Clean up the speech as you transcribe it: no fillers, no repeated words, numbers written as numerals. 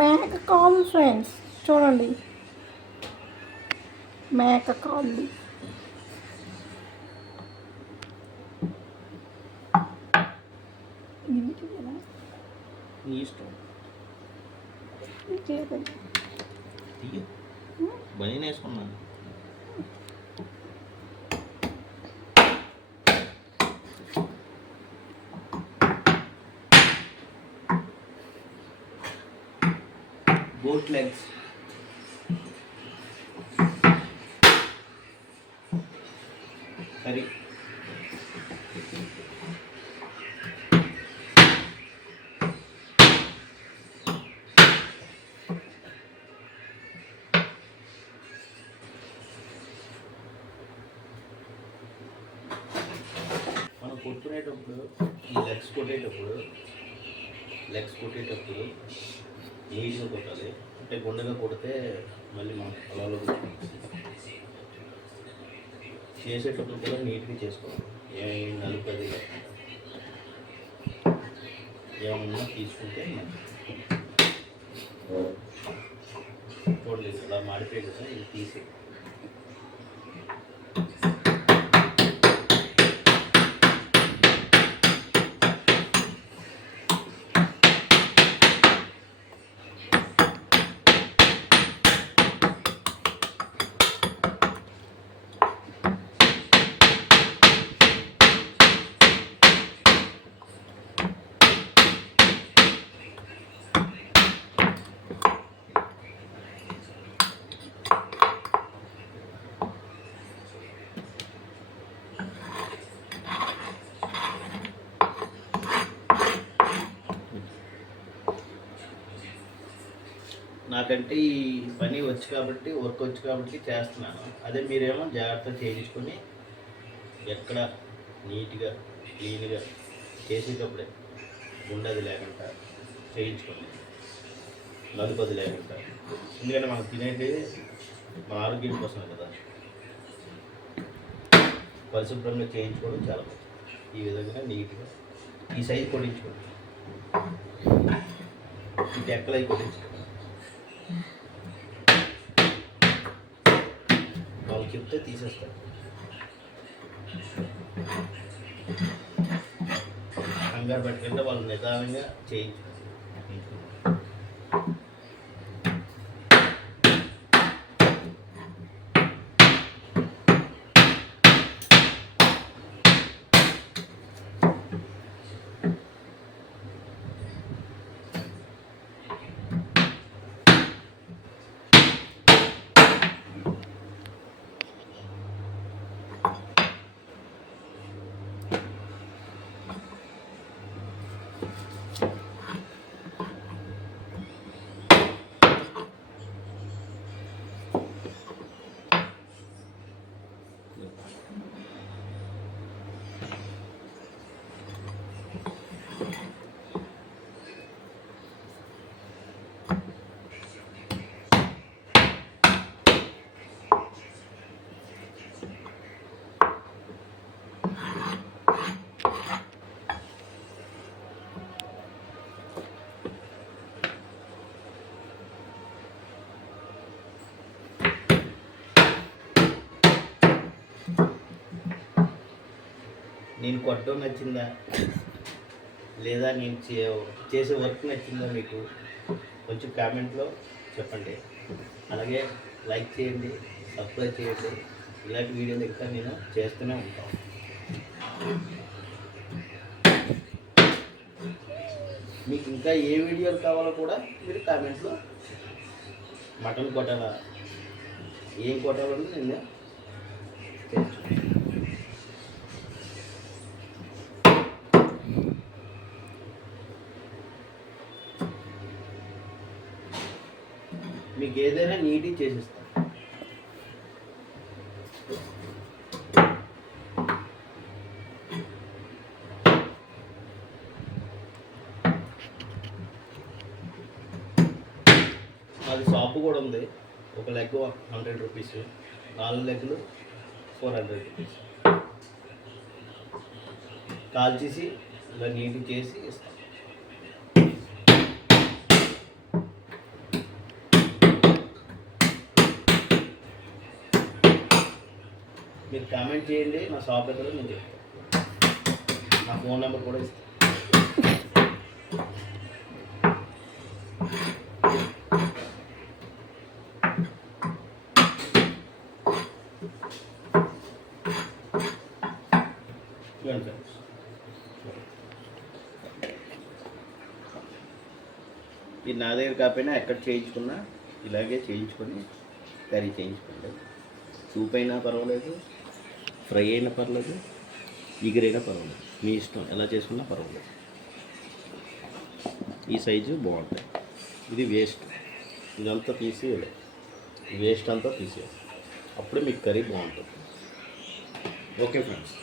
మేక కాళ్ళు ఫ్రెండ్స్ చూడండి, మేక కాళ్ళు. ఇష్టం బనీ వేసుకున్నాను. బోట్ లెగ్స్ కర్రీ, మనం కొట్టుకునేటప్పుడు ఈ లెగ్స్ కొట్టేటప్పుడు నీట్గా కొట్టాలి. అంటే గుండెగా కొడితే మళ్ళీ మనం పొలాల్లో చేసేటప్పుడు కూడా నీట్గా చేసుకోవాలి. నలుపది ఏమన్నా తీసుకుంటే చూడలేదు అలా మాడిపోయి కదా ఇది తీసి నాకంటే ఈ పని వచ్చు కాబట్టి వర్క్ వచ్చు కాబట్టి చేస్తున్నాను. అదే మీరేమో జాగ్రత్త చేయించుకొని ఎక్కడ నీట్గా క్లీన్గా చేసేటప్పుడే ఉండదు లేకుండా చేయించుకోండి, నలుపది లేకుండా. ఎందుకంటే మనం తినేది మన ఆరోగ్యం కోసమే కదా. పరిశుభ్రంగా చేయించుకోవడం చాలా మంచిది. ఈ విధంగా నీట్గా ఈ సైజు కొట్టించుకోండి, ఈ టెక్కలు అవి కొట్టించుకోండి. వాళ్ళు చెప్తే తీసేస్తారు. కంగారు పట్టుకుంటే వాళ్ళు నిదానంగా చేయించుకోండి. నేను కొట్టడం నచ్చిందా లేదా నేను చేసే వర్క్ నచ్చిందా మీకు కొంచెం కామెంట్లో చెప్పండి. అలాగే లైక్ చేయండి, సబ్స్క్రైబ్ చేయండి. ఇలాంటి వీడియోలు ఇంకా నేను చేస్తూనే ఉంటాను. మీకు ఇంకా ఏ వీడియోలు కావాలో కూడా మీరు కామెంట్లో మటన్ కొట్టాలా ఏం కొట్టాలని నేను చేస్తాను. మీకు ఏదైనా నీట్గా చేసిస్తాను. అది షాపు కూడా ఉంది. ఒక లెగ్ 100 రూపీస్, 4 లెగ్లు 400 రూపీస్. కాల్ చేసి ఇలా నీట్గా చేసి ఇస్తాను. మీరు కామెంట్ చేయండి, నా షాప్ ఎక్కడో నేను చెప్తాను. నా ఫోన్ నెంబర్ కూడా ఇస్తాను. చూడండి ఫ్రెండ్స్, ఇది నా దగ్గర కాకపోయినా ఎక్కడ చేయించుకున్నా ఇలాగే చేయించుకొని కర్రీ చేయించుకోండి. సూప్ అయినా పర్వాలేదు, ఫ్రై అయినా పర్లేదు, ఎగురైనా పర్వాలేదు, మీ ఇష్టం ఎలా చేసుకున్నా పర్వాలేదు. ఈ సైజు బాగుంటాయి. ఇది వేస్ట్, ఇదంతా తీసేయాలి, వేస్ట్ అంతా తీసేయాలి, అప్పుడే మీకు కర్రీ బాగుంటుంది. Okay friends.